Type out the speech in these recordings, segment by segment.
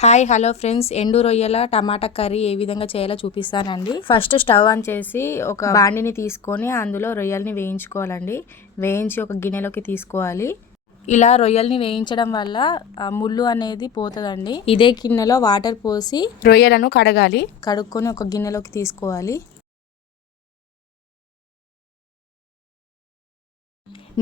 Hi hello friends, ఎండు రొయ్యల టమాటా curry ఏ విధంగా చేయాలో చూపిస్తానండి. ఫస్ట్ స్టవ్ ఆన్ చేసి ఒక బాండిని తీసుకొని అందులో రొయ్యల్ని వేయించుకోవాలండి. వేయించి ఒక గిన్నెలోకి తీసుకోవాలి. ఇలా రొయ్యల్ని వేయించడం వల్ల ముళ్ళు అనేది పోతుందండి. ఇదే గిన్నెలో వాటర్ పోసి రొయ్యలను కడగాలి. కడుక్కొని ఒక గిన్నెలోకి తీసుకోవాలి.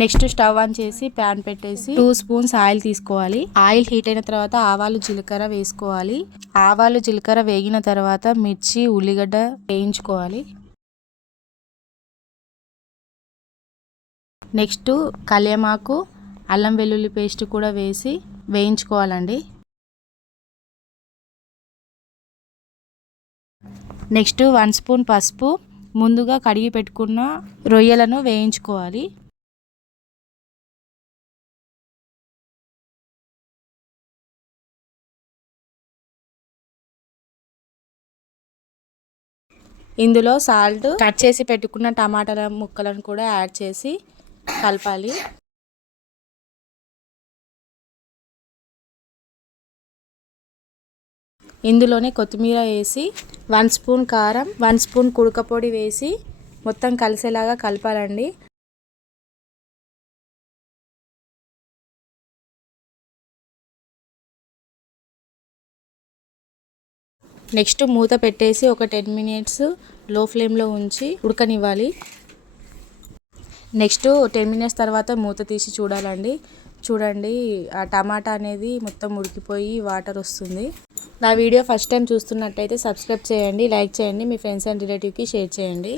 నెక్స్ట్ స్టవ్ ఆన్ చేసి ప్యాన్ పెట్టేసి 2 స్పూన్స్ ఆయిల్ తీసుకోవాలి. ఆయిల్ హీట్ అయిన తర్వాత ఆవాలు జీలకర్ర వేసుకోవాలి. ఆవాలు జీలకర్ర వేగిన తర్వాత మిర్చి ఉల్లిగడ్డ వేయించుకోవాలి. నెక్స్ట్ కళ్యామాకు అల్లం వెల్లుల్లి పేస్ట్ కూడా వేసి వేయించుకోవాలండి. నెక్స్ట్ 1 స్పూన్ పసుపు, ముందుగా కడిగి పెట్టుకున్న రొయ్యలను వేయించుకోవాలి. ఇందులో సాల్ట్, కట్ చేసి పెట్టుకున్న టమాటాల ముక్కలను కూడా యాడ్ చేసి కలపాలి. ఇందులోనే కొత్తిమీర వేసి 1 స్పూన్ కారం, 1 స్పూన్ కుడక పొడి వేసి మొత్తం కలిసేలాగా కలపాలండి. నెక్స్ట్ మూత పెట్టేసి ఒక 10 మినిట్స్ లో ఫ్లేమ్లో ఉంచి ఉడకనివ్వాలి. నెక్స్ట్ 10 మినిట్స్ తర్వాత మూత తీసి చూడాలండి. చూడండి, ఆ టమాటా అనేది మొత్తం ఉడికిపోయి వాటర్ వస్తుంది. నా వీడియో ఫస్ట్ టైం చూస్తున్నట్టయితే సబ్స్క్రైబ్ చేయండి, లైక్ చేయండి, మీ ఫ్రెండ్స్ అండ్ రిలేటివ్కి షేర్ చేయండి.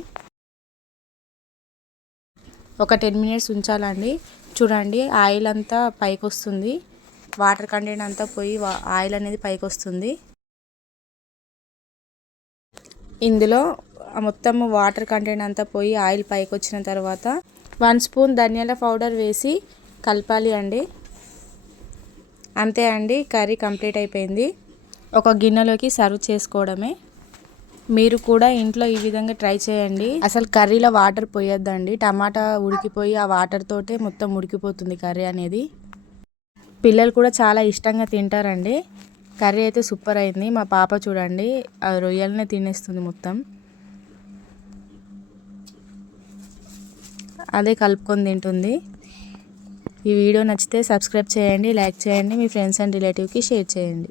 ఒక 10 మినిట్స్ ఉంచాలండి. చూడండి, ఆయిల్ అంతా పైకి వస్తుంది. వాటర్ కంటెంట్ అంతా పోయి ఆయిల్ అనేది పైకి వస్తుంది. ఇందులో మొత్తం వాటర్ కంటెంట్ అంతా పోయి ఆయిల్ పైకి వచ్చిన తర్వాత 1 స్పూన్ ధనియాల పౌడర్ వేసి కలపాలి అండి. అంతే అండి, కర్రీ కంప్లీట్ అయిపోయింది. ఒక గిన్నెలోకి సర్వ్ చేసుకోవడమే. మీరు కూడా ఇంట్లో ఈ విధంగా ట్రై చేయండి. అసలు కర్రీలో వాటర్ పోయొద్దండి. టమాటా ఉడికిపోయి ఆ వాటర్ తోటే మొత్తం ఉడికిపోతుంది కర్రీ అనేది. పిల్లలు కూడా చాలా ఇష్టంగా తింటారండి. కర్రీ అయితే సూపర్ అయింది. మా పాప చూడండి, ఆ రొయ్యలనే తినేస్తుంది మొత్తం. అదే కలుపుకొని తింటుంది. ఈ వీడియో నచ్చితే సబ్స్క్రైబ్ చేయండి, లైక్ చేయండి, మీ ఫ్రెండ్స్ అండ్ రిలేటివ్కి షేర్ చేయండి.